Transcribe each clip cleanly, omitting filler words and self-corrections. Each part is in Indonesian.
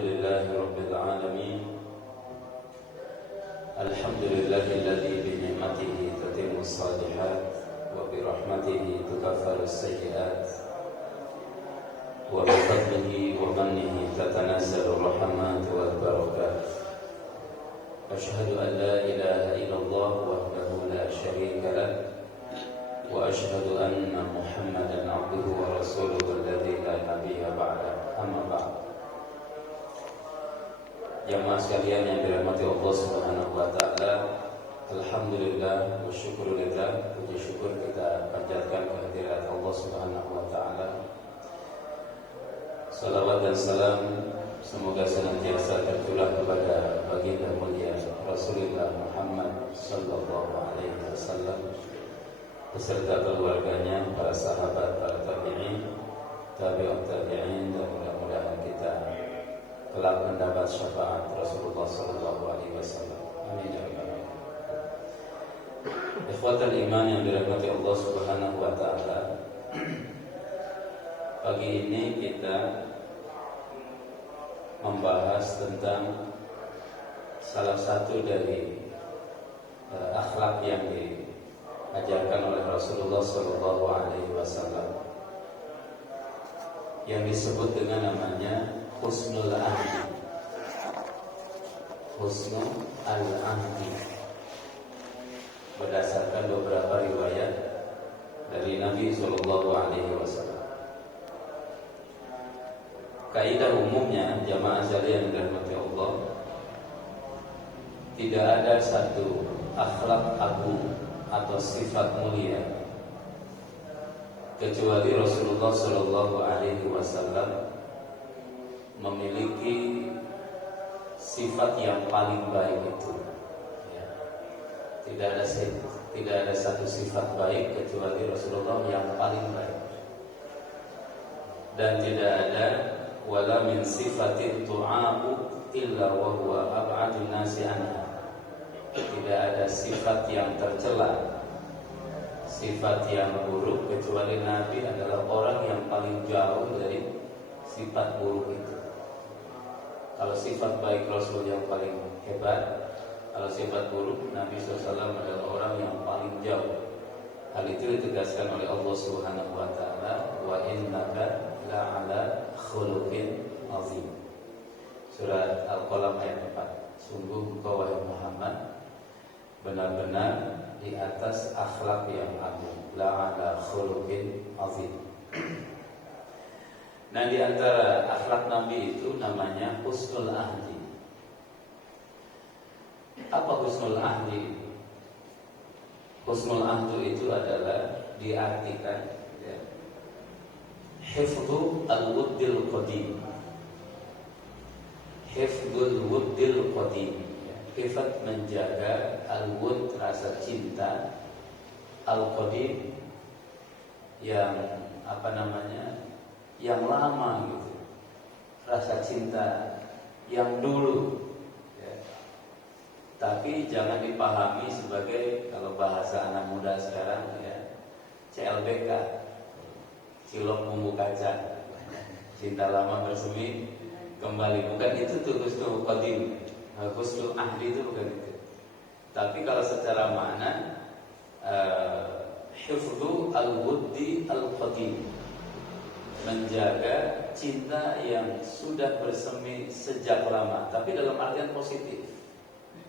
لله رب العالمين. الحمد لله الذي بنعمته تتم الصالحات وبرحمته تكفر السيئات وبفضله ومنه تتنزل الرحمات والبركات. أشهد أن لا إله إلا الله وحده لا شريك له وأشهد أن محمدا عبده ورسوله الذي لا نبي بعده. أما بعد. Jamaah sekalian yang dirahmati Allah Subhanahu wa taala, alhamdulillah wa syukurillah, puji syukur kita panjatkan kehadirat Allah Subhanahu wa taala. Salawat dan salam semoga senantiasa tercurah kepada baginda mulia Rasulullah Muhammad sallallahu alaihi wasallam beserta keluarganya, para sahabat, para tabi'in, tabi'ut tabi'in, dan mudah-mudahan kita kelak mendapat syafaat Rasulullah sallallahu alaihi wasallam. Amin ya rabbal alamin. Ikhwatal iman yang dirahmati Allah Subhanahu wa taala. Pagi ini kita membahas tentang salah satu dari akhlak yang diajarkan oleh Rasulullah sallallahu alaihi wasallam yang disebut dengan namanya Husnul Ahdi. Husnul Ahdi berdasarkan beberapa riwayat dari Nabi sallallahu alaihi wasallam. Kaidah umumnya jamaah sekaliyan dirahmati Allah, tidak ada satu akhlak agung atau sifat mulia kecuali Rasulullah sallallahu alaihi wasallam memiliki sifat yang paling baik itu. Ya. Tidak ada satu sifat baik kecuali Rasulullah yang paling baik. Dan tidak ada wala min sifatin tu'abu illa wa huwa ab'adun nasi anha. Tidak ada sifat yang tercela, sifat yang buruk kecuali Nabi adalah orang yang paling jauh dari sifat buruk itu. Kalau sifat baik Rasul yang paling hebat, kalau sifat buruk Nabi SAW adalah orang yang paling jauh. Hal itu ditegaskan oleh Allah Subhanahu wa taala, wa innaka la'ala khuluqin azim. Surat Al-Qalam ayat 4. Sungguh engkau wahai Muhammad benar-benar di atas akhlak yang agung, la'ala khuluqin azim. Nah, di antara akhlak Nabi itu namanya Husnul Ahdi. Apa Husnul Ahdi? Husnul Ahdi itu adalah diartikan ya, hifdhu al-wuddil qadim. Hifdhul wuddil qadim. Hifat menjaga al-wudd, rasa cinta, al-qadim yang yang lama gitu, rasa cinta yang dulu ya. Tapi jangan dipahami sebagai, kalau bahasa anak muda sekarang ya, CLBK, cilok bumbu kaca, cinta lama bersemi kembali. Bukan itu tuh husnul qadim. Husnul ahdi itu bukan itu. Tapi kalau secara makna hifdhu al-wuddi al-qadim, menjaga cinta yang sudah bersemi sejak lama, tapi dalam artian positif,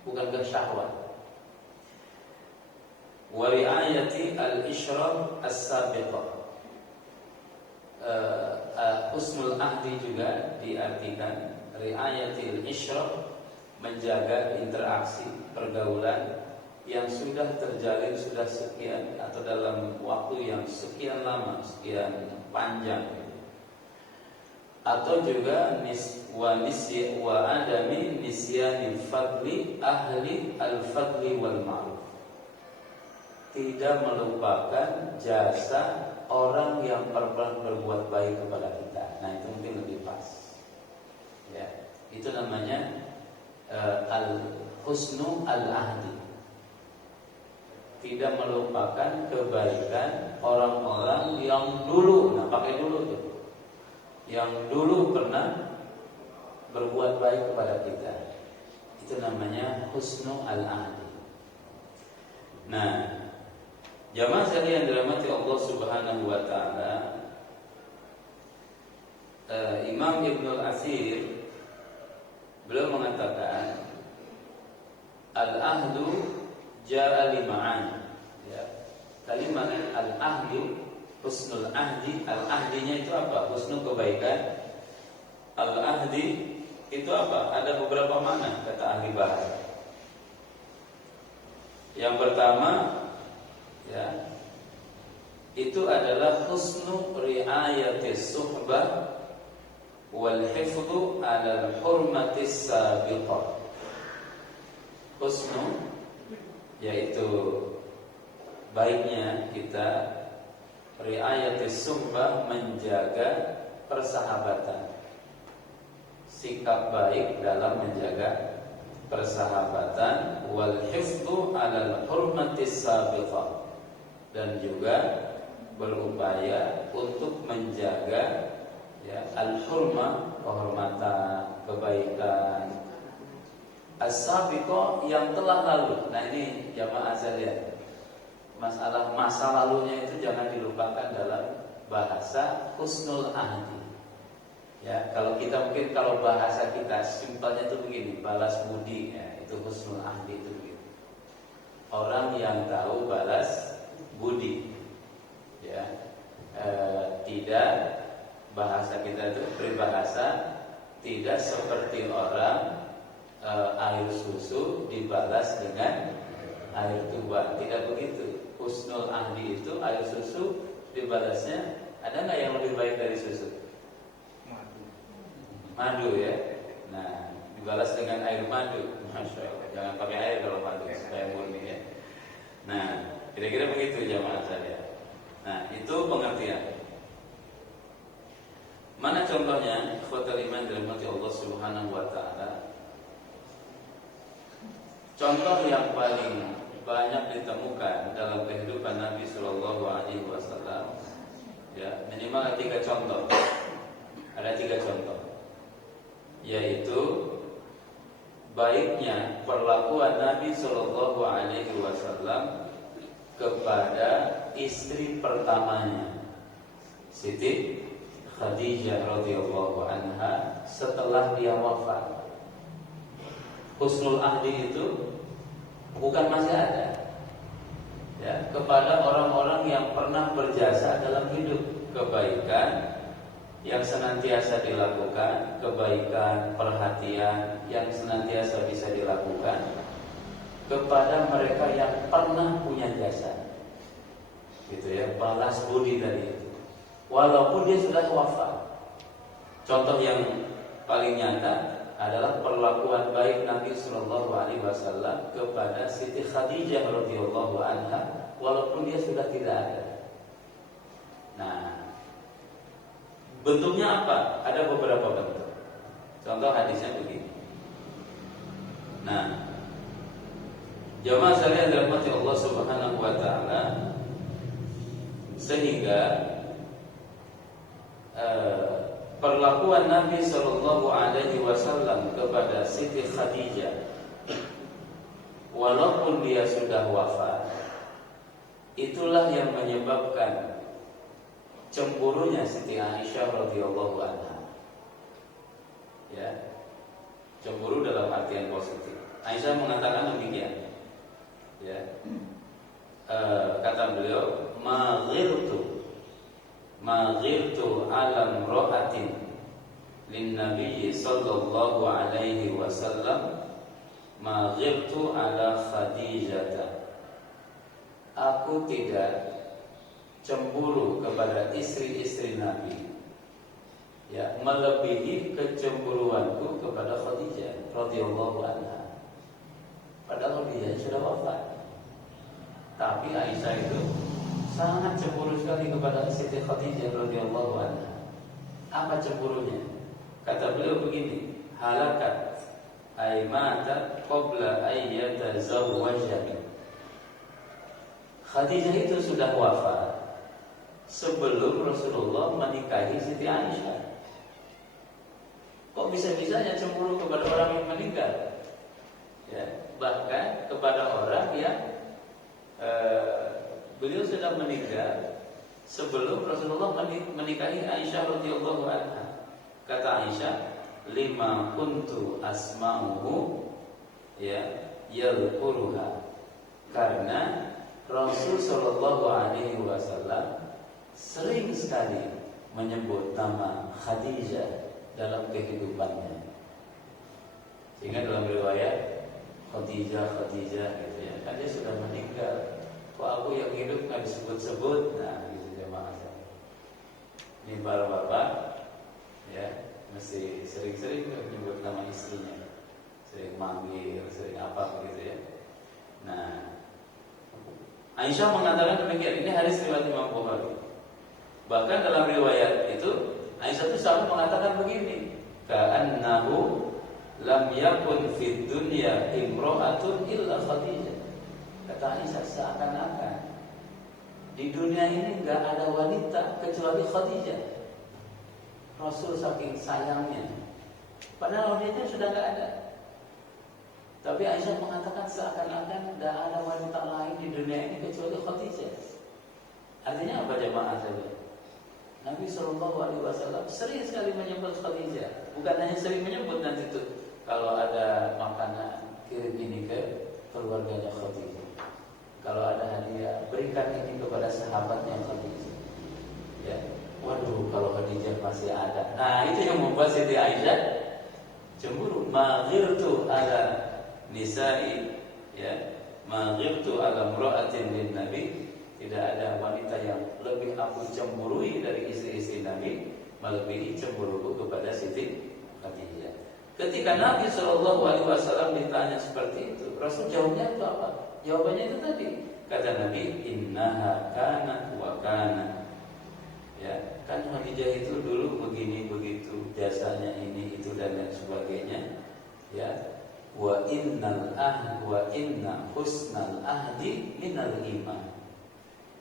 bukan ke syahwat. Wa ri'ayati al-ishrab as-sabiqah. Husnul ahdi juga diartikan ri'ayati al-ishrab, menjaga interaksi pergaulan yang sudah terjalin sudah sekian atau dalam waktu yang sekian lama, sekian panjang. Atau juga wa adami nisyanil fadli ahli al-fadli wal ma'ruf, tidak melupakan jasa orang yang pernah berbuat baik kepada kita. Nah, itu mungkin lebih pas ya. Itu namanya al-husnu al-ahdi, tidak melupakan kebaikan orang-orang yang dulu. Nah, pakai dulu tuh, yang dulu pernah berbuat baik kepada kita. Itu namanya husnul ahdi. Nah, jamaah sekalian dirahmati Allah Subhanahu wa taala, Imam Ibnu Al-Athir beliau mengatakan al-ahdu ja'a li ma'ani. Ya. Kalimat al-ahdu, husnul ahdi, al-ahdinya itu apa? Husnul kebaikan. Al-ahdi itu apa? Ada beberapa makna kata ahli bahasa. Yang pertama, ya, itu adalah husnu riayatis suhbah wal hifdhu 'ala al-hurmatis sabiqah. Husnu yaitu baiknya kita riayatis suhbah, menjaga persahabatan. Sikap baik dalam menjaga persahabatan, wal hifdhu 'ala al-hurmatis sabiqah, dan juga berupaya untuk menjaga, ya, al-hurmah, kehormatan, kebaikan, as-sabiqah, yang telah lalu. Nah, ini jamaah sekalian, masalah masa lalunya itu jangan dilupakan dalam bahasa husnul ahdi. Ya, kalau kita mungkin kalau bahasa kita simpelnya itu begini, balas budi, ya, itu husnul ahdi itu begitu. Orang yang tahu balas budi, ya, tidak, bahasa kita itu peribahasa, tidak seperti orang air susu dibalas dengan air tuba, tidak begitu. Husnul ahdi itu air susu dibalasnya, ada nggak yang lebih baik dari susu? Madu, ya. Nah, dibalas dengan air madu, masya Allah. Jangan pakai air kalau madu, supaya murni, ya. Nah, kira-kira begitu jamaah saya. Nah, itu pengertian. Mana contohnya? Ikhwatul iman dirahmati Allah Subhanahu wa taala. Contoh yang paling banyak ditemukan dalam kehidupan Nabi Sallallahu Alaihi Wasallam, ya, minimal ada 3 contoh. Ada 3 contoh, yaitu baiknya perlakuan Nabi Sallallahu Alaihi Wasallam kepada istri pertamanya, Siti Khadijah radhiyallahu anha, setelah dia wafat. Husnul ahdi itu bukan masih ada, ya, kepada orang-orang yang pernah berjasa dalam hidup, kebaikan yang senantiasa dilakukan, kebaikan, perhatian yang senantiasa bisa dilakukan kepada mereka yang pernah punya jasa, gitu ya, balas budi tadi itu, walaupun dia sudah wafat. Contoh yang paling nyata adalah perlakuan baik Nabi Sallallahu Alaihi Wasallam kepada Siti Khadijah radhiyallahu anha, walaupun dia sudah tidak ada. Nah, bentuknya apa? Ada beberapa bentuk. Contoh hadisnya begini. Nah, jamaah sekalian dirahmati Allah Subhanahu wa taala, sehingga perlakuan Nabi Sallallahu Alaihi Wasallam kepada Siti Khadijah, walaupun dia sudah wafat, itulah yang menyebabkan cemburunya Siti Aisyah radhiyallahu anha. Ya, cemburu dalam artian positif. Aisyah mengatakan demikian. Ya, kata beliau, ma ghirtu ala imra'atin lin nabiy sallallahu alaihi wasallam ma ghirtu ala Khadijah. Aku tidak cemburu kepada istri-istri Nabi, ya, melebihi kecemburuanku kepada Khadijah radhiyallahu anha. Padahal dia sudah wafat, tapi Aisyah itu sangat cemburu sekali kepada Siti Khadijah radhiyallahu anha. Apa cemburunya? Kata beliau begini, halakat ay matat qabla ay yatazawwaja. Khadijah itu sudah wafat sebelum Rasulullah menikahi Siti Aisyah. Kok bisa-bisanya cemburu kepada orang yang meninggal? Ya, bahkan kepada orang yang beliau sudah meninggal sebelum Rasulullah menikahi Aisyah radhiyallahu anha. Kata Aisyah, lima kuntu asma'uhu ya yadhkuruha, karena Rasul sallallahu alaihi wasallam sering sekali menyebut nama Khadijah dalam kehidupannya. Sehingga dalam riwayat Khadijah gitu ya, kan dia sudah meninggal, kok aku yang hidup nggak disebut-sebut. Nah gitu jemaah. Ini para bapak ya mesti sering-sering menyebut nama istrinya, sering manggil, sering apa gitu ya. Nah, Aisyah mengatakan demikian. Ini hadis riwayat Imam Bukhari. Bahkan dalam riwayat itu Aisyah itu selalu mengatakan begini, ka'annahu lam yakun fid dunya imra'atun illa Khadijah. Kata Aisyah, seakan-akan di dunia ini enggak ada wanita kecuali Khadijah. Rasul saking sayangnya, padahal wanita sudah enggak ada. Tapi Aisyah mengatakan seakan-akan tidak ada wanita lain di dunia ini kecuali Khadijah. Artinya apa jemaah sekalian? Nabi SAW sering sekali menyebut Khadijah. Bukan hanya sering menyebut, nanti itu kalau ada makanan kirim ini ke keluarganya Khadijah. Kalau ada hadiah berikan ini kepada sahabatnya Khadijah. Ya, waduh kalau Khadijah masih ada. Nah itu yang membuat Siti Aisyah cemburu. Maghirtu ala nisa'i ya, maghirtu ala imra'atin lin Nabi. Tidak ada wanita yang lebih aku cemburui dari istri-istri Nabi melebihi cemburuku kepada Siti Khadijah. Ketika Nabi SAW ditanya seperti itu, Rasul jawabnya itu apa? Jawabannya itu tadi. Kata Nabi, innaha kanat wa kana. Ya, kan Khadijah itu dulu begini begitu, jasanya ini itu dan lain sebagainya. Ya, wa innal ahd wa inna husnal ahdi minal iman.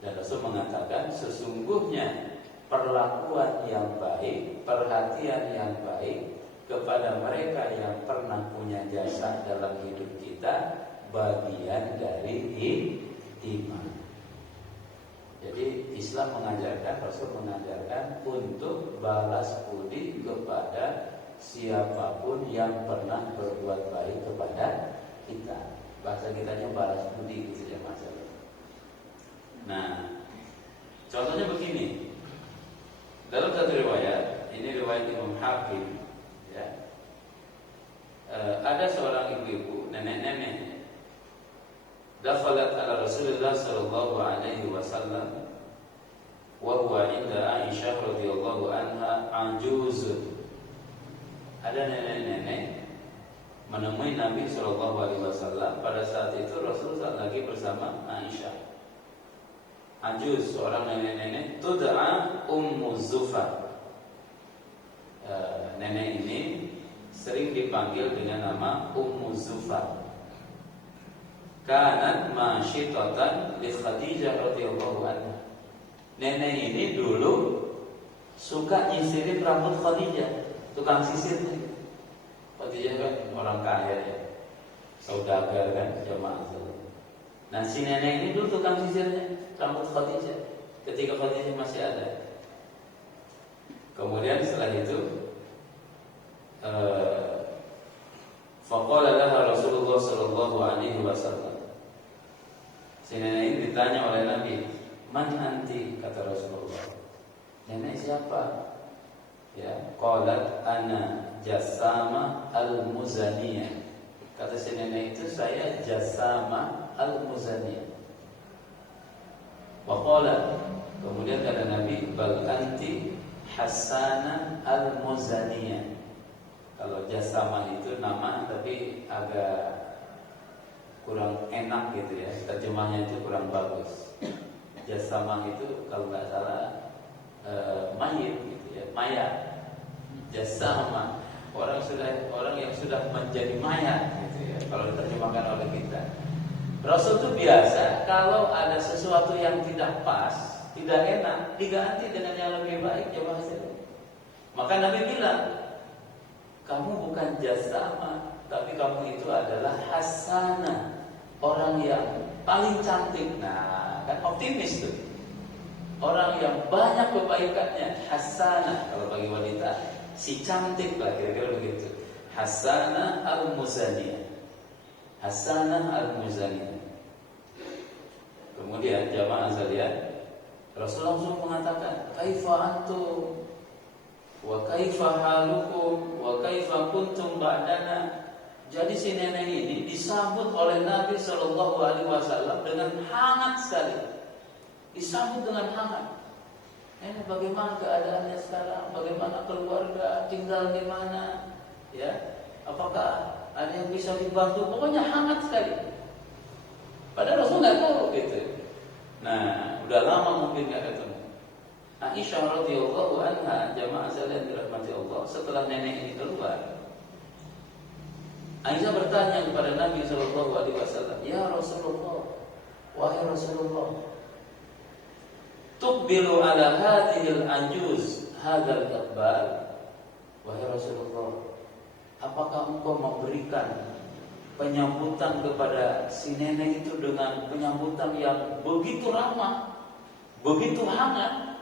Dan Rasul mengatakan sesungguhnya perlakuan yang baik, perhatian yang baik kepada mereka yang pernah punya jasa dalam hidup kita bagian dari iman. Jadi Islam mengajarkan, Rasul mengajarkan untuk balas budi kepada siapapun yang pernah berbuat baik kepada kita. Bahasa kitanya balas budi gitu ya Mas. Nah, contohnya begini. Dalam satu riwayat, ini riwayat Imam Hakim, ya, ada seorang ibu-ibu, nenek-nenek, dakhalat ala Rasulullah sallallahu alaihi wasallam wa huwa inda Aisyah radhiyallahu anha ajuzun. Ada nenek-nenek menemui Nabi sallallahu alaihi wasallam pada saat itu Rasul lagi bersama Aisyah. Ajuz, seorang nenek-nenek, tud'a Ummu Zufar. Nenek ini sering dipanggil dengan nama Ummu Zufar. Kanat masyitatan li Khadijah radhiyallahu anha. Nenek ini dulu suka nyisirin rambut Khadijah, tukang sisir. Khadijah kan orang kaya ya, saudagar kan, jemaah. Nah si nenek ini dulu tukang sisirnya rambut Khadijah ketika Khadijah masih ada. Kemudian setelah itu faqala laha Rasulullah sallallahu alaihi wasallam. Si nenek ini ditanya oleh Nabi, "Man anti?" kata Rasulullah. Nenek siapa? Ya, qalat ana Jassama al-Muzaniyah. Kata si nenek itu, saya Jassama al-Muzaniyah. Waqala, kemudian kata Nabi, bal anti Hassana al-Muzaniyah. Kalau Jassama itu nama tapi agak kurang enak gitu ya, terjemahnya itu kurang bagus. Jassama itu kalau nggak salah mayit gitu ya, mayat. Jassama orang yang sudah menjadi mayat gitu ya, kalau diterjemahkan oleh kita. Rasul itu biasa kalau ada sesuatu yang tidak pas, tidak enak, diganti dengan yang lebih baik. Coba hasilnya. Maka Nabi bilang kamu bukan jasama, tapi kamu itu adalah hasanah, orang yang paling cantik. Nah, kan optimis tuh. Orang yang banyak kebaikannya, hasanah. Kalau bagi wanita, si cantik lah, kira-kira begitu. Hasanah al-Muzaniyah. Hasanah al-Muzaniyah. Kemudian jamaah sekalian, Rasulullah langsung mengatakan, kaifa antum wa kaifa halukum wa kaifa kuntum ba'dana. Jadi si nenek ini disambut oleh Nabi Shallallahu Alaihi Wasallam dengan hangat sekali. Disambut dengan hangat. Ini bagaimana keadaannya sekarang? Bagaimana keluarga? Tinggal di mana? Ya, apakah ada yang bisa dibantu? Pokoknya hangat sekali. Padahal Rasul nggak tahu gitu. Nah, udah lama mungkin nggak ketemu. Aisyah radhiyallahu anha, jamaah sekalian dirahmati Allah, setelah nenek ini keluar, Aisyah bertanya kepada Nabi Shallallahu Alaihi Wasallam, ya Rasulullah, wahai Rasulullah, tuqbilu ala hadhil anjuz hadzal iqbal. Wahai Rasulullah, apakah engkau memberikan penyambutan kepada si nenek itu dengan penyambutan yang begitu ramah, begitu hangat?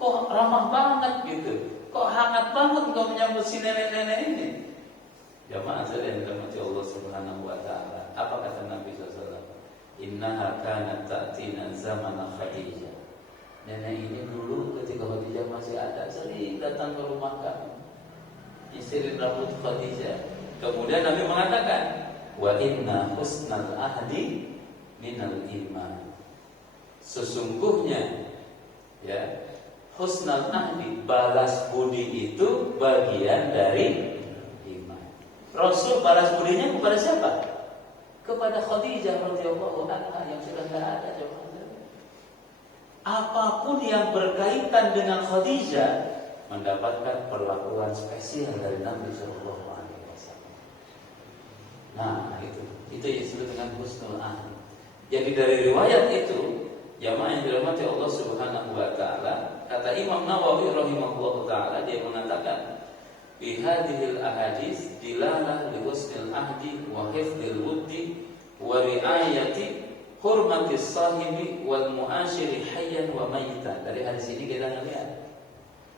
Kok ramah banget gitu? Kok hangat banget engkau menyambut si nenek-nenek ini? Jamaah sekalian dirahmati Allah Subhanahu wa taala. Apa kata Nabi sallallahu alaihi wasallam? Innaha kanat ta'tina zamana Khadijah. Nenek ini dulu ketika Khadijah masih ada sering datang ke rumah kami, nyisirin rambut Khadijah. Kemudian Nabi mengatakan, wa inna husnal ahdi minal iman. Sesungguhnya ya, husnal ahdi, balas budi itu bagian dari iman. Rasul balas budinya kepada siapa? Kepada Khadijah radhiyallahu anha yang sudah tidak ada. Apapun yang berkaitan dengan Khadijah mendapatkan perlakuan spesial dari Nabi Sallallahu Alaihi Wasallam. Nah, itu yang disebut dengan husnul ahdi. Jadi dari riwayat itu, jamaah yang dirahmati Allah Subhanahu Wa Taala, kata Imam Nawawi rahimahullah taala, dia mengatakan, bi hadhil ahadits dilalah li husnil ahdi wa hifdzil wuddi wa riayati hurmatis sahibi wal mu'asyiri hayyan wa mayyitan. Dari hadis ini kita lihat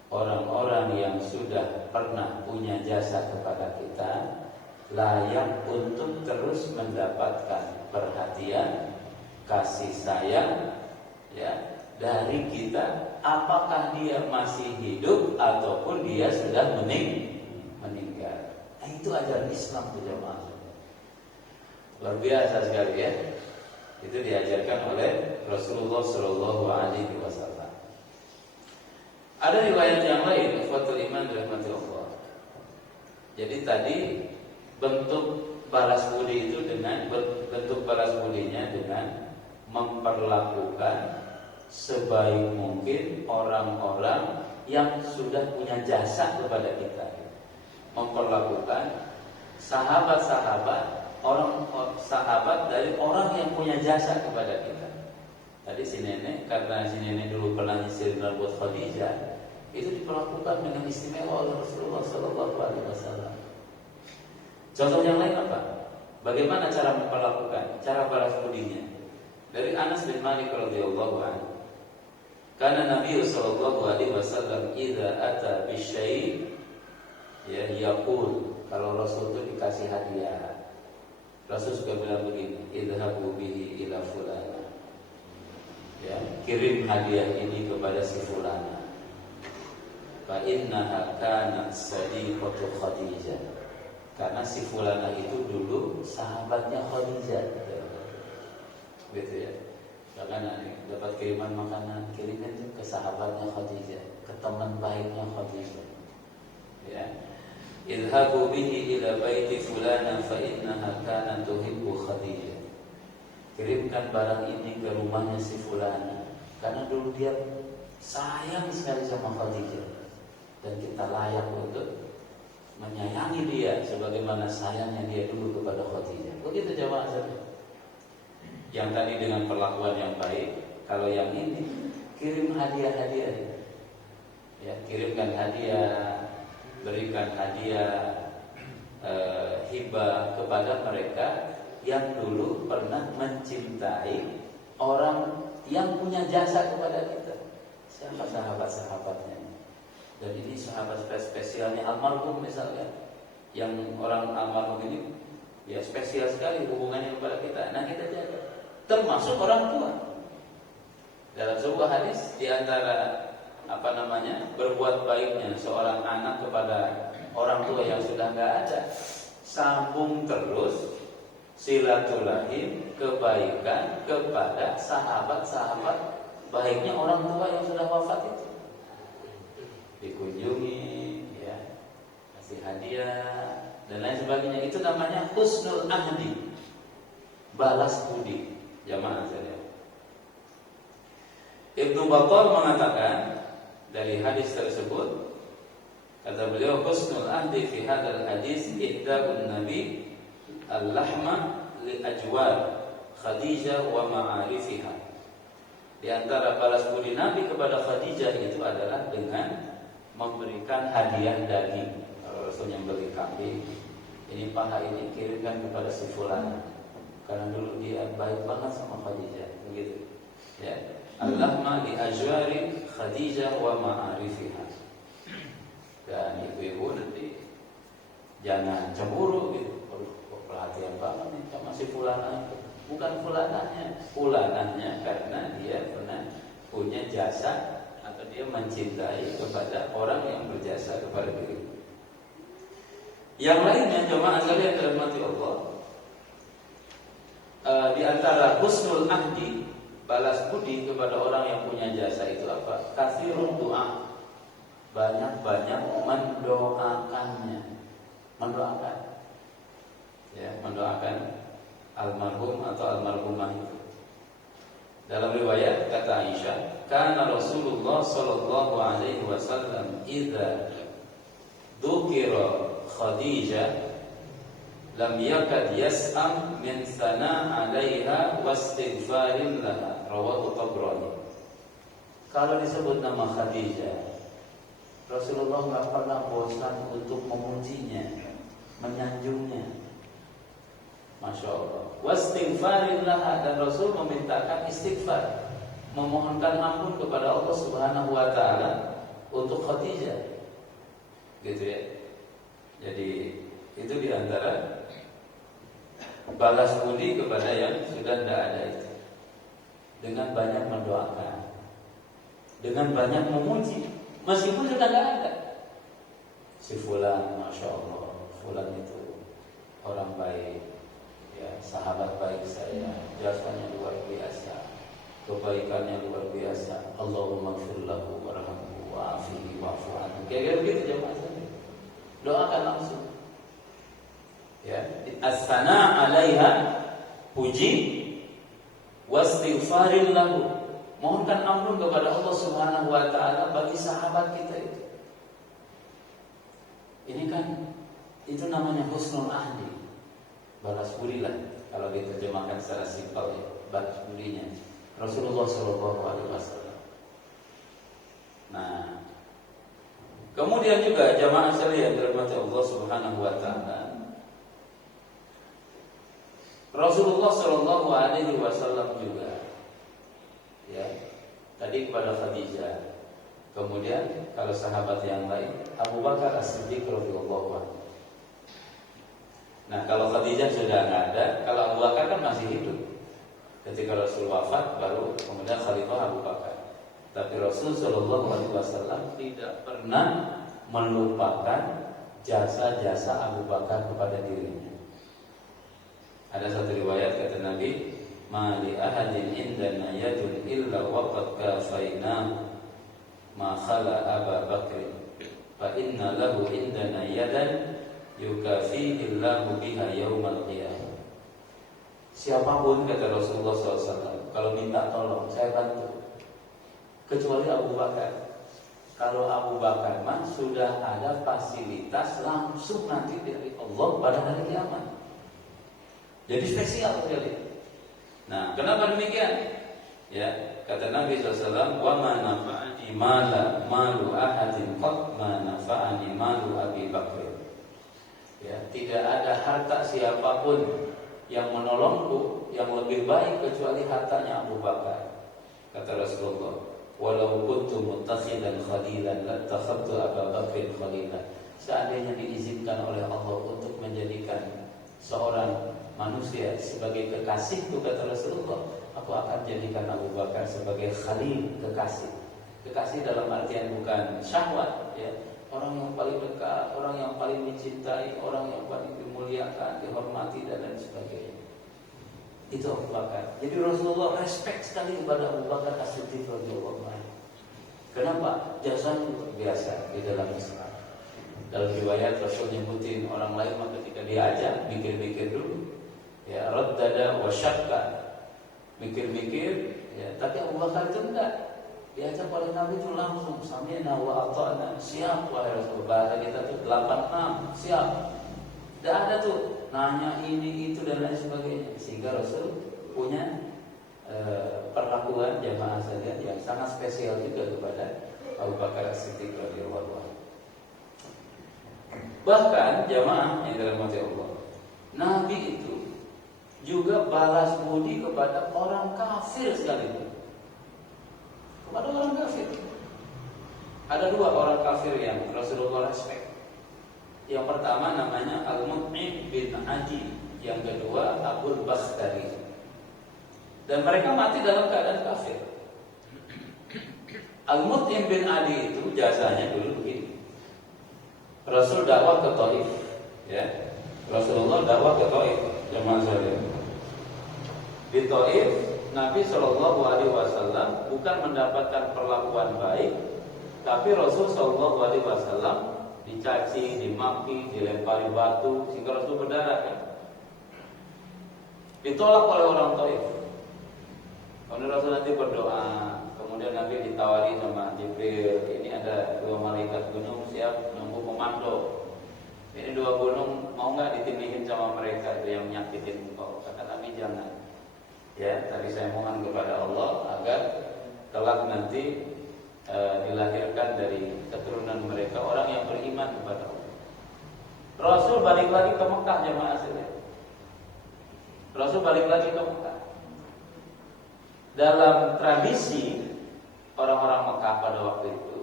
orang-orang yang sudah pernah punya jasa kepada kita layak untuk terus mendapatkan perhatian, kasih sayang ya dari kita, apakah dia masih hidup ataupun dia sudah meninggal. Nah, itu ajaran Islam tuh jemaah. Luar biasa sekali ya. Itu diajarkan oleh Rasulullah Shallallahu Alaihi Wasallam. Ada riwayat yang lain, ikhwatul iman dirahmati Allah. Jadi tadi bentuk balas budi itu dengan bentuk balas budinya dengan memperlakukan sebaik mungkin orang-orang yang sudah punya jasa kepada kita. Memperlakukan sahabat-sahabat, sahabat dari orang yang punya jasa kepada kita. Tadi si nenek, karena si nenek dulu pernah nyisirin rambut Khadijah, itu diperlakukan dengan istimewa oleh Rasulullah Sallallahu Alaihi Wasallam. Contoh yang lain apa? Bagaimana cara memperlakukan, cara balas budinya? Dari Anas bin Malik radhiyallahu anhu, karena Nabi Sallallahu Alaihi Wasallam idza ata bisyai ya yaqul, kalau Rasul itu dikasih hadiah, Rasul suka bilang begini, idhabu bihi ila fulana, ya, kirim hadiah ini kepada si fulana, fa innaha kanat sadiqatu Khadijah, karena si fulana itu dulu sahabatnya Khadijah, gitu ya. Bahkan dapat kiriman makanan, kirimkan ke sahabatnya Khadijah, ke teman baiknya Khadijah, ya. Idhabu bihi ila baiti fulana fa innaha kanat tuhibbu Khadijah. Kirimkan barang ini ke rumahnya si fulana, karena dulu dia sayang sekali sama Khadijah, dan kita layak untuk menyayangi dia sebagaimana sayangnya dia dulu kepada Khadijah. Begitu jamaah sekalian. Yang tadi dengan perlakuan yang baik, kalau yang ini kirim hadiah-hadiah. Ya, kirimkan hadiah, berikan hadiah, hibah kepada mereka yang dulu pernah mencintai orang yang punya jasa kepada kita. Siapa sahabat-sahabatnya? Dan ini sahabat spesialnya almarhum misalnya, yang orang almarhum ini ya spesial sekali hubungannya kepada kita. Nah, kita jaga. Termasuk orang tua. Dalam sebuah hadis, di antara berbuat baiknya seorang anak kepada orang tua yang sudah nggak ada, sambung terus silaturahim kebaikan kepada sahabat-sahabat baiknya orang tua yang sudah wafat itu. Dikunjungi, ya, kasih hadiah dan lain sebagainya. Itu namanya husnul ahdi, balas budi. Jamaah sekalian, Ibnu Battal mengatakan dari hadis tersebut, kata beliau, husnul ahdi fi hadzal hadis ihda'un nabi al-lahma li ajwar Khadijah wa ma'arifiha. Di antara balas budi Nabi kepada Khadijah itu adalah dengan memberikan hadiah daging. Kalau Rasul yang beli kambing, ini paha ini kirimkan kepada si fulan, karena dulu dia baik banget sama Khadijah, begitu. Ya, Allahumma li ajwari Khadijah wa ma'arifiha. Dan ibu-ibu nanti jangan cemburu gitu. Perhatian banget nih sama si fulanah itu. Bukan fulanahnya karena dia pernah punya jasa atau dia mencintai kepada orang yang berjasa kepada diri. Yang lainnya jemaah sekalian dirahmati Allah, di antara husnul ahdi, balas budi kepada orang yang punya jasa itu apa? Katsirun doa, banyak-banyak mendoakannya, mendoakan almarhum atau almarhumah itu. Dalam riwayat kata Aisyah, kana Rasulullah sallallahu alaihi wasallam idza dzukira Khadijah lam yakad yas'am min sana 'alaiha wastighfarin laha, rawahu Tabrani. Kalau disebut nama Khadijah, Rasulullah enggak pernah bosan untuk memujinya, menyanjungnya. Masya Allah. Wastighfarin laha, dan Rasul memintakan istighfar, memohonkan ampun kepada Allah Subhanahu wa taala untuk Khadijah. Gitu ya. Jadi itu diantara balas budi kepada yang sudah tidak ada itu, dengan banyak mendoakan, dengan banyak memuji, meskipun sudah tidak ada. Si fulan, Masya Allah, fulan itu orang baik, ya, sahabat baik saya, jasanya luar biasa, kebaikannya luar biasa. Allahumma ighfir lahu warhamhu wa'afihi wa'fu anhu. Kayak begitu jemaah sekalian. Doakan langsung. Ya, as-sana 'alaiha, puji, wastighfarin lahu, mohonkan ampun kepada Allah Subhanahu wa taala bagi sahabat kita itu. Ini kan itu namanya husnul ahdi, balas budi lah kalau diterjemahkan secara simpel ya, balas budinya Rasulullah sallallahu alaihi wasallam. Nah, kemudian juga jamaah sekalian dirahmati Allah Subhanahu wa taala, Rasulullah sallallahu alaihi wasallam juga ya, tadi kepada Khadijah. Kemudian kalau sahabat yang lain, Abu Bakar As-Siddiq radhiyallahu anhu. Nah, kalau Khadijah sudah nggak ada, kalau Abu Bakar kan masih hidup. Ketika Rasul wafat, baru kemudian Khalifah Abu Bakar. Tapi Rasul sallallahu alaihi wasallam tidak pernah melupakan jasa-jasa Abu Bakar kepada dirinya. Ada satu riwayat kata Nabi, "Ma li ahadin indana yadun illa waqad kafaina ma khala Abu Bakr. Fa inna lahu indana yadan yukafihi Allahu biha yaumal qiyamah." Siapapun, kata Rasulullah SAW, kalau minta tolong saya bantu, kecuali Abu Bakar. Kalau Abu Bakar mah sudah ada fasilitas langsung nanti dari Allah pada hari kiamat. Jadi spesial sekali. Nah, kenapa demikian? Ya, kata Nabi SAW, "Wa ma nafa'ani malu ahadin qad ma nafa'ani malu Abi Bakr." Ya, tidak ada harta siapapun yang menolongku yang lebih baik kecuali hartanya Abu Bakar. Kata Rasulullah, walau kuntu muttakhidan khalilan lattakhadtu Abu Bakrin khalilan. Seandainya diizinkan oleh Allah untuk menjadikan seorang manusia sebagai kekasihku, kata Rasulullah, aku akan jadikan Abu Bakar sebagai khalil, kekasih. Kekasih dalam artian bukan syahwat, ya. Orang yang paling dekat, orang yang paling dicintai, orang yang paling dimuliakan, dihormati dan lain sebagainya. Itu Abu Bakar. Jadi Rasulullah respect sekali kepada Abu Bakar As-Siddiq radhiyallahu anhu. Kenapa? Jasanya luar biasa di dalam Islam. Dalam riwayat Rasul nyebutin orang lain maka ketika diajak mikir-mikir dulu. Ya, raddada wa syakka. Mikir-mikir, ya, tapi Abu Bakar itu enggak. Diajak oleh Nabi itu langsung sami'na wa ata'na, siap wahai Rasul. Bahasa kita tuh 86, siap. Tidak ada tuh nanya ini itu dan lain sebagainya. Sehingga Rasul punya perlakuan jamaah sekalian yang sangat spesial juga kepada Abu Bakar As-Siddiq radhiyallahu anhu. Bahkan jamaah yang dirahmati Allah, Nabi itu juga balas budi kepada orang kafir sekalipun. Kepada orang kafir. Ada dua orang kafir yang Rasulullah respect. Yang pertama namanya Al-Mut'im bin Adi, yang kedua Abul Bakhtari. Dan mereka mati dalam keadaan kafir. Al-Mut'im bin Adi itu jasanya dulu begini. Rasul dakwah ke Taif, ya. Rasulullah dakwah ke Taif, jemaah sekalian. Di Taif Nabi Shallallahu Alaihi Wasallam bukan mendapatkan perlakuan baik, tapi Rasul Shallallahu Alaihi Wasallam dicaci, dimaki, dilempari batu sehingga Rasul berdarah. Kan? Ditolak oleh orang Taif. Kemudian Rasul nanti berdoa, kemudian Nabi ditawari sama Jibril, ini ada dua malaikat gunung siap nunggu komando. Ini dua gunung mau nggak ditindihin sama mereka itu yang menyakitin engkau? Kata Nabi jangan. Ya, tadi saya mohon kepada Allah agar kelak nanti dilahirkan dari keturunan mereka orang yang beriman kepada Allah. Rasul balik lagi ke Mekah jemaah sekalian. Rasul balik lagi ke Mekah. Dalam tradisi orang-orang Mekah pada waktu itu,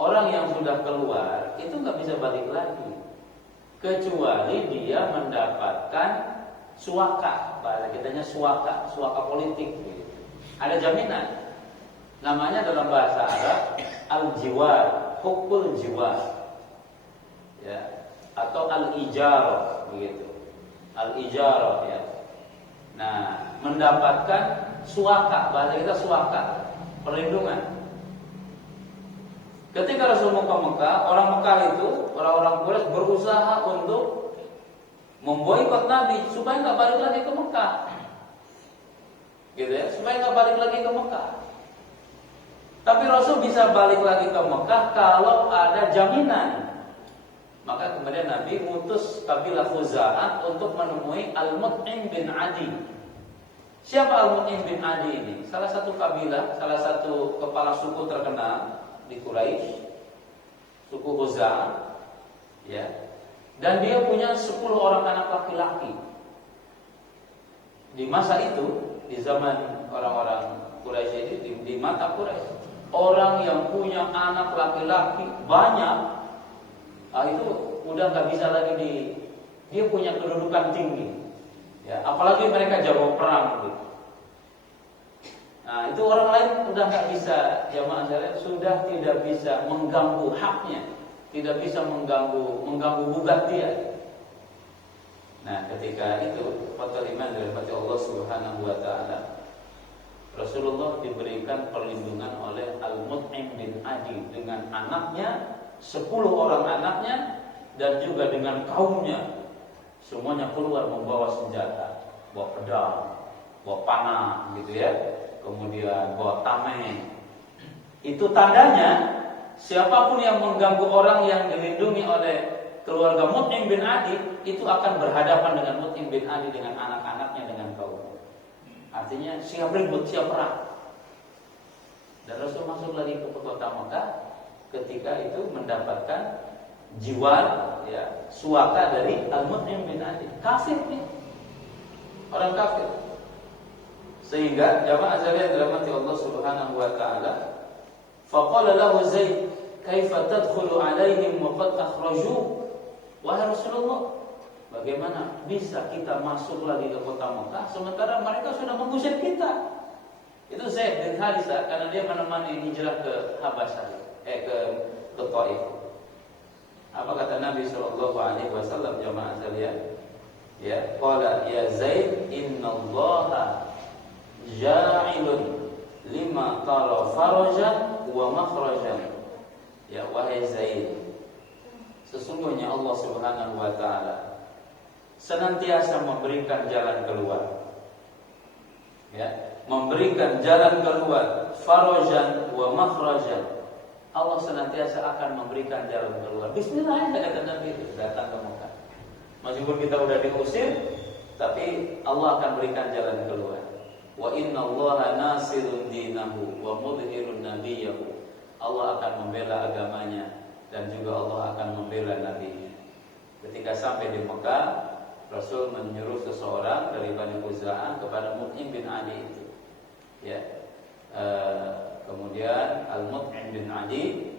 orang yang sudah keluar itu nggak bisa balik lagi kecuali dia mendapatkan suaka, bahasa kitanya suaka politik. Ada jaminan. Namanya dalam bahasa Arab al-jiwar, hukul jiwar, ya, atau al-ijarah, begitu. Al-ijarah, ya. Nah, mendapatkan suaka, bahasa kita suaka, perlindungan. Ketika Rasul ke Mekah, orang Mekah itu, orang-orang Quraisy berusaha untuk memboikot Nabi supaya nggak balik lagi ke Mekah, gitu ya, supaya nggak balik lagi ke Mekah. Tapi Rasul bisa balik lagi ke Mekah kalau ada jaminan. Maka kemudian Nabi ngutus kabilah Khuza'ah untuk menemui Al-Mut'im bin Adi. Siapa Al-Mut'im bin Adi ini? Salah satu kabilah, salah satu kepala suku terkenal di Quraisy, suku Khuza'ah, ya. Dan dia punya 10 orang anak laki-laki. Di masa itu, di zaman orang-orang Quraisy ini, di mata Quraisy, orang yang punya anak laki-laki banyak, itu udah nggak bisa lagi dia punya kedudukan tinggi. Ya, apalagi mereka jago perang gitu. Nah, itu orang lain udah nggak bisa, jamaah sekalian, sudah tidak bisa mengganggu haknya. Tidak bisa mengganggu gugat dia. Nah, ketika itu faktor iman dari Allah Subhanahu wa taala, Rasulullah diberikan perlindungan oleh Al-Mut'im bin Adi dengan anaknya, 10 orang anaknya, dan juga dengan kaumnya. Semuanya keluar membawa senjata, bawa pedang, bawa panah, gitu ya. Kemudian bawa tameng. Itu tandanya siapapun yang mengganggu orang yang dilindungi oleh keluarga Mut'im bin Adi itu akan berhadapan dengan Mut'im bin Adi dengan anak-anaknya, dengan kaum. Artinya siap ribut, siap perang. Dan Rasul masuk lagi ke kota Mekah ketika itu mendapatkan jiwar, ya, suaka dari Al-Mut'im bin Adi. Kafir nih, orang kafir. Sehingga jamaah sekalian dirahmati Allah Subhanahu wa taala, faqala lahu Zaid, "Kaifa tadkhulu 'alaihim wa qad akhraju?" Wahai Rasulullah, bagaimana bisa kita masuk lagi ke kota Mekah sementara mereka sudah mengusir kita? Itu Zaid bin Harithah karena dia menemani hijrah ke Habasyah, ke Taif. Apa kata Nabi sallallahu alaihi wasallam jamaah sekalian? Ya, qala ya Zaid, innallaha ja'ilun lima tara farajan wa makhrajan. Ya wahai Zaid, sesungguhnya Allah Subhanahu wa taala senantiasa memberikan jalan keluar. Ya, memberikan jalan keluar, farajan wa makhrajan. Allah senantiasa akan memberikan jalan keluar. Bismillah, kata Nabi itu datang ke Mekah. Meskipun kita sudah diusir, tapi Allah akan berikan jalan keluar. Wa innallaha nasirun dinahu wa mudhirun nabiyahu. Allah akan membela agamanya dan juga Allah akan membela nabinya. Ketika sampai di Mekah, Rasul menyuruh seseorang dari Bani Khuza'ah kepada Mut'im bin Adi itu. Ya. Kemudian Al-Mut'im bin Adi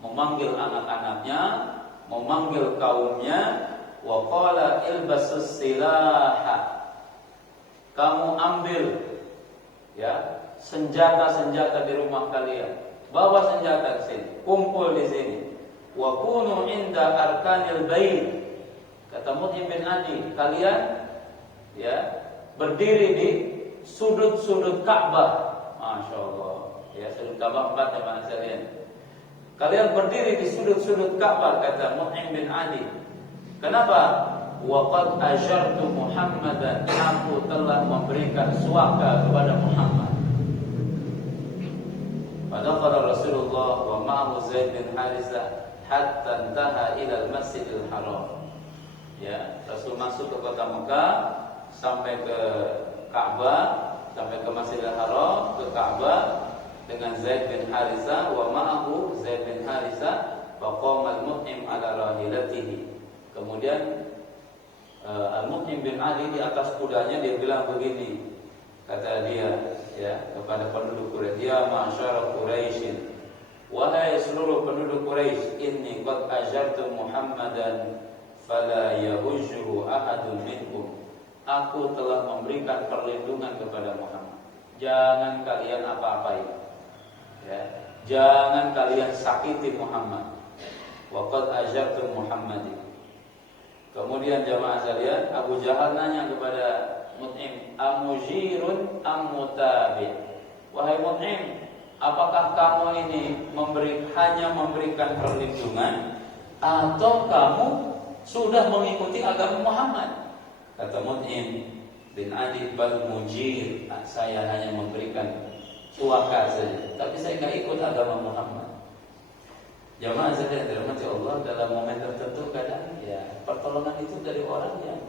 memanggil anak-anaknya, memanggil kaumnya, wa qala ilbasus silaha. Kamu ambil ya senjata-senjata di rumah kalian. Bawa senjata ke sini, kumpul di sini. Wa kunu inda arkanil bait. Kata Mut'im bin Adi, kalian ya berdiri di sudut-sudut Ka'bah. Masya Allah. Ya, sudut Ka'bah 4 jemaah sekalian. Kalian berdiri di sudut-sudut Ka'bah, kata Mut'im bin Adi. Kenapa? Wa qad ajartu Muhammadan, aku telah memberikan suaka kepada Muhammad. Padahal Rasulullah wa ma'ahu Zaid bin Harithah hatta intaha ila al-Masjidil Haram. Ya, Rasul masuk ke kota Mekah sampai ke Ka'bah, sampai ke Masjidil Haram, ke Ka'bah dengan Zaid bin Harithah wa ma'ahu Zaid bin Harithah, faqama al-Mut'im ala rahilatihi. Kemudian Al-Mut'im bin Ali di atas kudanya dia bilang begini, kata dia ya kepada penduduk Quraisy, ya ma'syara Quraisyin, wahai seluruh penduduk Quraisy, inni qad ajartu Muhammadan fala yahujjuhu ahadun minkum. Aku telah memberikan perlindungan kepada Muhammad. Jangan kalian apa-apain. Ya, jangan kalian sakiti Muhammad. Wa qad ajartu Muhammadin. Kemudian jamaah sekalian, Abu Jahal nanya kepada Mut'im, amujirun am mutabi? Wahai Mut'im, apakah kamu ini hanya memberikan perlindungan atau kamu sudah mengikuti agama Muhammad? Kata Mut'im bin Adi, bal mujir, saya hanya memberikan suaka saja, tapi saya tidak ikut agama Muhammad. Jamaah sekalian dirahmati Allah, dalam momen tertentu kadang ya pertolongan itu dari orang yang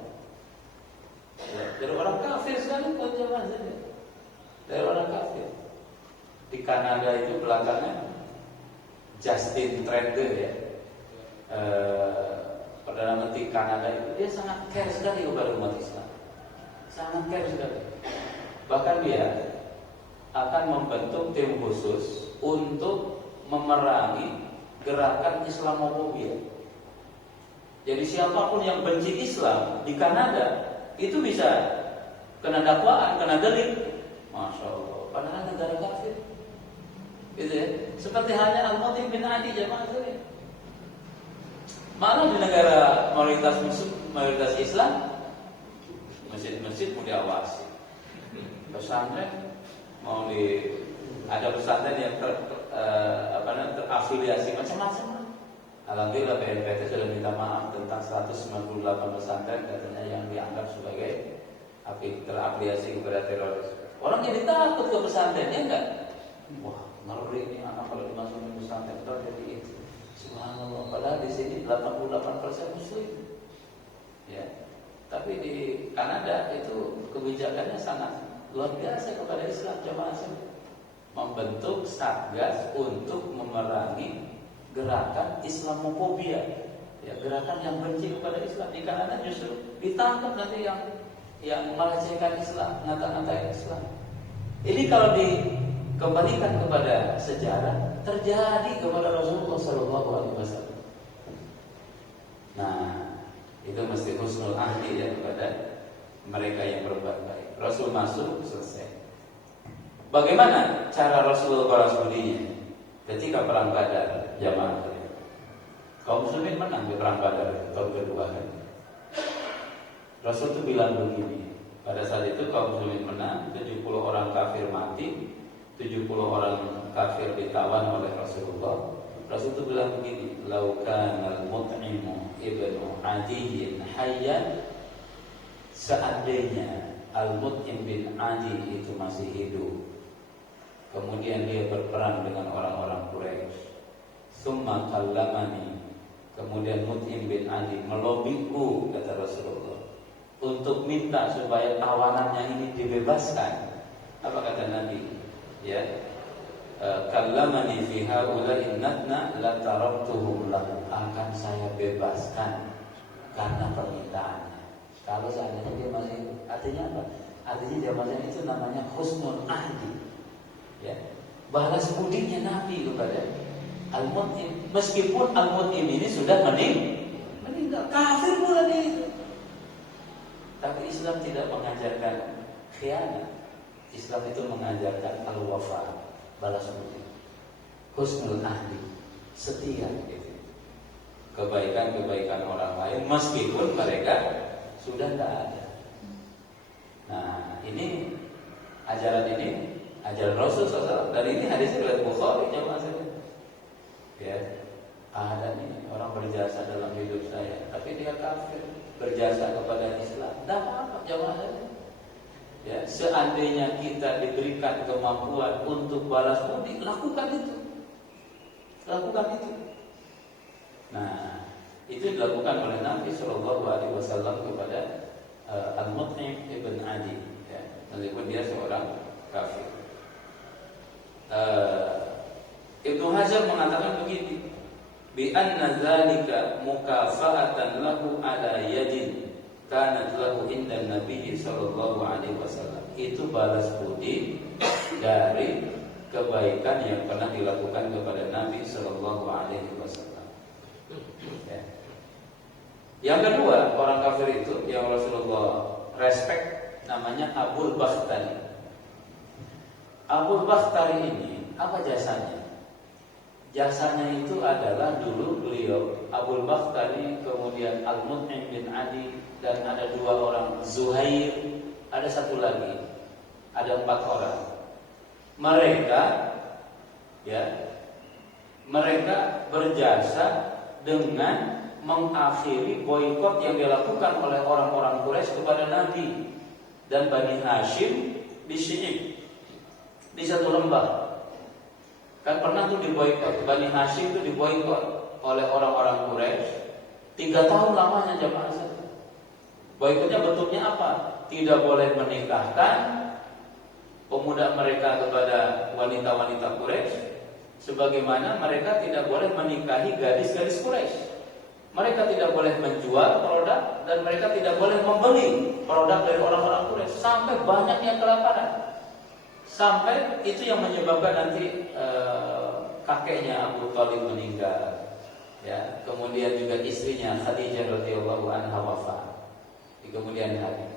ya, dari orang kafir sekalipun, jamaah sekalian, dari orang kafir. Di Kanada itu belakangan Justin Trudeau ya, Perdana Menteri Kanada itu, dia sangat care sekali kepada umat Islam, sangat care sekali. Bahkan dia akan membentuk tim khusus untuk memerangi gerakan Islamofobia. Jadi siapapun yang benci Islam di Kanada itu bisa kena dakwaan, kena delik. Masya Allah. Padahal negara kafir. Gitu ya. Seperti halnya Al-Mut'im bin Adi, jamaah sekalian. Mana di negara mayoritas Muslim, mayoritas Islam, masjid-masjid mau diawasi. Pesantren mau ada pesantren yang terafiliasi macam-macam. Alhamdulillah BNPT sudah minta maaf tentang 198 pesantren katanya yang dianggap sebagai terafiliasi kepada teroris. Orang jadi takut ke pesantren, ya enggak? Wah, ngeri ini anak kalau dimasukin pesantren jadi itu. Subhanallah, padahal di sini 88% Muslim. Ya. Tapi di Kanada itu kebijakannya sangat luar biasa kepada Islam, jamaah sekalian. Membentuk satgas untuk memerangi gerakan Islamofobia, ya, gerakan yang benci kepada Islam. Di kanan justru ditangkap nanti yang melecehkan Islam, ngata-ngatain Islam. Ini kalau dikembalikan kepada sejarah, terjadi kepada Rasulullah SAW. Nah, itu mesti husnul ahdi ya kepada mereka yang berbuat baik. Rasul masuk, selesai. Bagaimana cara Rasulullah balas budinya ketika perang Badar jamaah? Kaum muslimin menang di perang Badar tahun kedua kan. Rasul itu bilang begini, pada saat itu kaum muslimin menang, 70 orang kafir mati, 70 orang kafir ditawan oleh Rasulullah. Rasul itu bilang begini, laukan al-Mut'imu ibnu Adiyyin hayyan, seandainya Al-Mut'im bin Adi itu masih hidup, kemudian dia berperang dengan orang-orang Quraisy, summa kallamani, kemudian Mut'im bin Adi melobiku, kata Rasulullah, untuk minta supaya tawanannya ini dibebaskan. Apa kata Nabi? Ya, kallamani fi haula'i natna la taraktuhum lahu, akan saya bebaskan karena permintaannya. Kalau seandainya dia masih hidup, artinya apa? Artinya dia masih itu namanya husnul ahdi. Ya, balas budinya Nabi kepada Al-Mut'im, meskipun Al-Mut'im ini sudah meninggal, kafir pula dia itu. Tapi Islam tidak mengajarkan khianat. Islam itu mengajarkan al-wafa, balas budi, husnul ahdi, setia gitu. Kebaikan-kebaikan orang lain meskipun mereka sudah tidak ada. Nah, ini ajaran Rasul SAW. Dan ini hadisnya riwayat Bukhari jemaah sekalian. Ya, ada nih orang berjasa dalam hidup saya, tapi dia kafir, berjasa kepada Islam. Tidak apa-apa jemaah sekalian. Ya, seandainya kita diberikan kemampuan untuk balas budi, lakukan itu. Nah, itu dilakukan oleh Nabi SAW kepada Al-Mut'im ibn Adi, ya, meskipun dia seorang kafir. Ibnu Hajar mengatakan begini, bi anna dzalika mukafa'atan lahu ala yadin kanat lahu inda Nabi sallallahu alaihi wasallam. Itu balas budi dari kebaikan yang pernah dilakukan kepada Nabi sallallahu alaihi wasallam. Ya. Yang kedua, orang kafir itu yang Rasulullah respect namanya Abul Bakhtari. Abul Bakhtari ini apa jasanya? Jasanya itu adalah dulu beliau Abul Bakhtari, kemudian Al-Mut'im bin Adi, dan ada 2 orang Zuhair, ada satu lagi, ada 4 orang. Mereka berjasa dengan mengakhiri boikot yang dilakukan oleh orang-orang Quraisy kepada Nabi dan Bani Hashim di Syi'ib, di satu lembah. Kan pernah tuh diboikot, Bani Hashim itu diboikot oleh orang-orang Quraisy 3 tahun lamanya jemaah sekalian. Boikotnya bentuknya apa? Tidak boleh menikahkan pemuda mereka kepada wanita-wanita Quraisy, sebagaimana mereka tidak boleh menikahi gadis-gadis Quraisy. Mereka tidak boleh menjual produk dan mereka tidak boleh membeli produk dari orang-orang Quraisy, sampai banyak yang kelaparan. Sampai itu yang menyebabkan nanti kakeknya Abu Thalib meninggal, ya. Kemudian juga istrinya Khadijah radhiyallahu anha wafat di kemudian hari.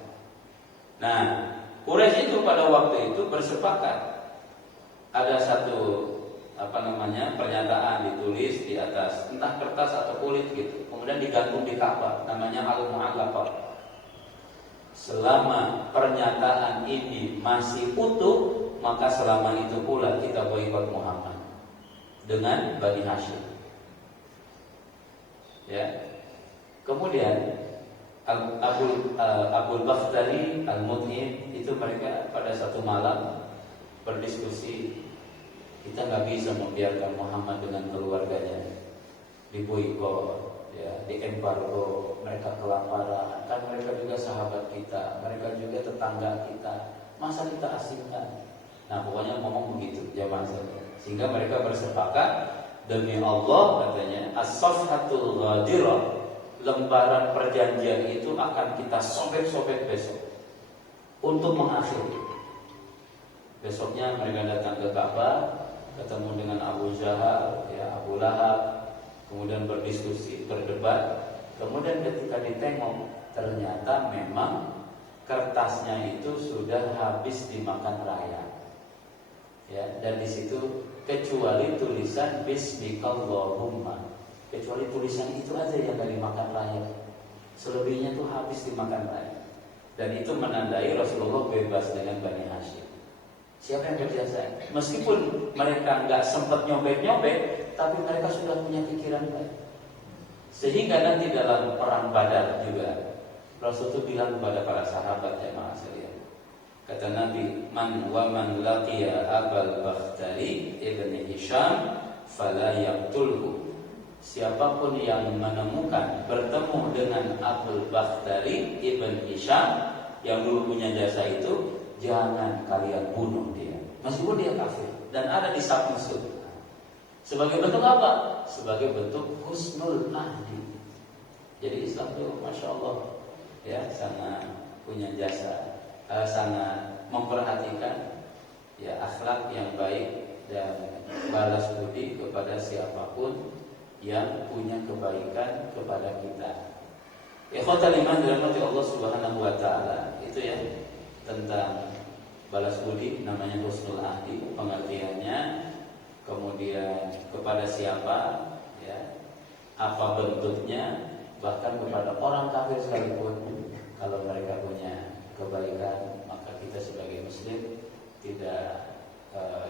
Nah, Quraisy itu pada waktu itu bersepakat, ada satu pernyataan ditulis di atas entah kertas atau kulit gitu, kemudian digantung di Ka'bah, namanya Al-Mu'allaqah. Selama pernyataan ini masih utuh, maka selama itu pula kita boikot Muhammad dengan Bani Hashim. Ya. Kemudian Abul Bakhtari, Al-Mut'im itu mereka pada satu malam berdiskusi, kita nggak bisa membiarkan Muhammad dengan keluarganya diboikot, ya, diembargo, mereka kelaparan, kan mereka juga sahabat kita, mereka juga tetangga kita, masa kita asingkan? Nah, pokoknya ngomong begitu jamaah sekalian. Sehingga mereka bersepakat Demi Allah katanya, as-safhatul ghadirah, lembaran perjanjian itu akan kita sobek-sobek besok untuk mengakhiri. Besoknya mereka datang ke Ka'bah, ketemu dengan Abu Jahal, ya, Abu Lahab, kemudian berdiskusi, berdebat. Kemudian ketika ditengok, ternyata memang kertasnya itu sudah habis dimakan raya. Ya, dan di situ kecuali tulisan Bismikallahumma, kecuali tulisan itu aja yang gak dimakan raya. Selebihnya tuh habis dimakan raya. Dan itu menandai Rasulullah bebas dengan Bani Hashim. Siapa yang berjasa? Meskipun mereka nggak sempat nyobek-nyobek, tapi mereka sudah punya pikiran baik. Sehingga nanti dalam perang Badar juga Rasul itu bilang kepada para sahabat, jemaah sekalian, kata Nabi, man wa man laqiya Abul Bakhtari ibn Hisham fala yaqtulhu. Siapapun yang menemukan, bertemu dengan Abul Bakhtari ibn Hisham yang dulu punya jasa itu, jangan kalian bunuh dia, meskipun dia kafir dan ada di saf musuh. Sebagai bentuk apa? Sebagai bentuk husnul ahdi. Jadi Islam itu Masya Allah, ya, sangat punya jasa, sangat memperhatikan, ya, akhlak yang baik dan balas budi kepada siapapun yang punya kebaikan kepada kita. Ikhwatal iman dirahmati Allah Subhanahu wa taala, itu ya, tentang balas budi namanya husnul ahdi, pengertiannya, kemudian kepada siapa, ya, apa bentuknya, bahkan kepada orang kafir sekalipun, kalau mereka punya kebaikan, maka kita sebagai muslim tidak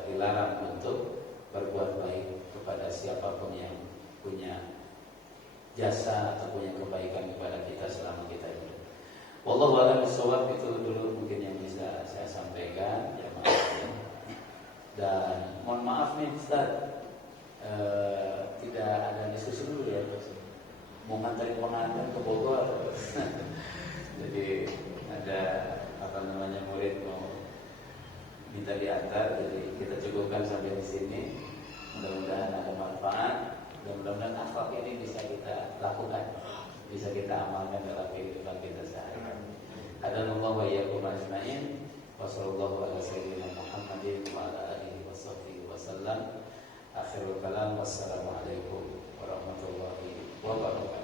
dilarang untuk berbuat baik kepada siapapun yang punya jasa atau punya kebaikan kepada kita selama kita hidup. Wallahu a'lam bishawab. Itu dulu mungkin yang bisa saya sampaikan, ya, dan mohon maaf nih Ustaz, tidak ada diskusi dulu ya, mau nganterin pengantin ke Bogor. Jadi ada murid mau minta diantar, jadi kita cukupkan sampai di sini. Mudah-mudahan ada manfaat, dan mudah-mudahan akhlak ini bisa kita lakukan, bisa kita amalkan dalam kehidupan kita sehari-hari. Hadanallahu wa iyyakum ajmain. Wassallallahu ala sayyidina Muhammadin wa ala alihi washabbihi wasallam. Akhirul kalam, wassalamualaikum warahmatullahi wabarakatuh.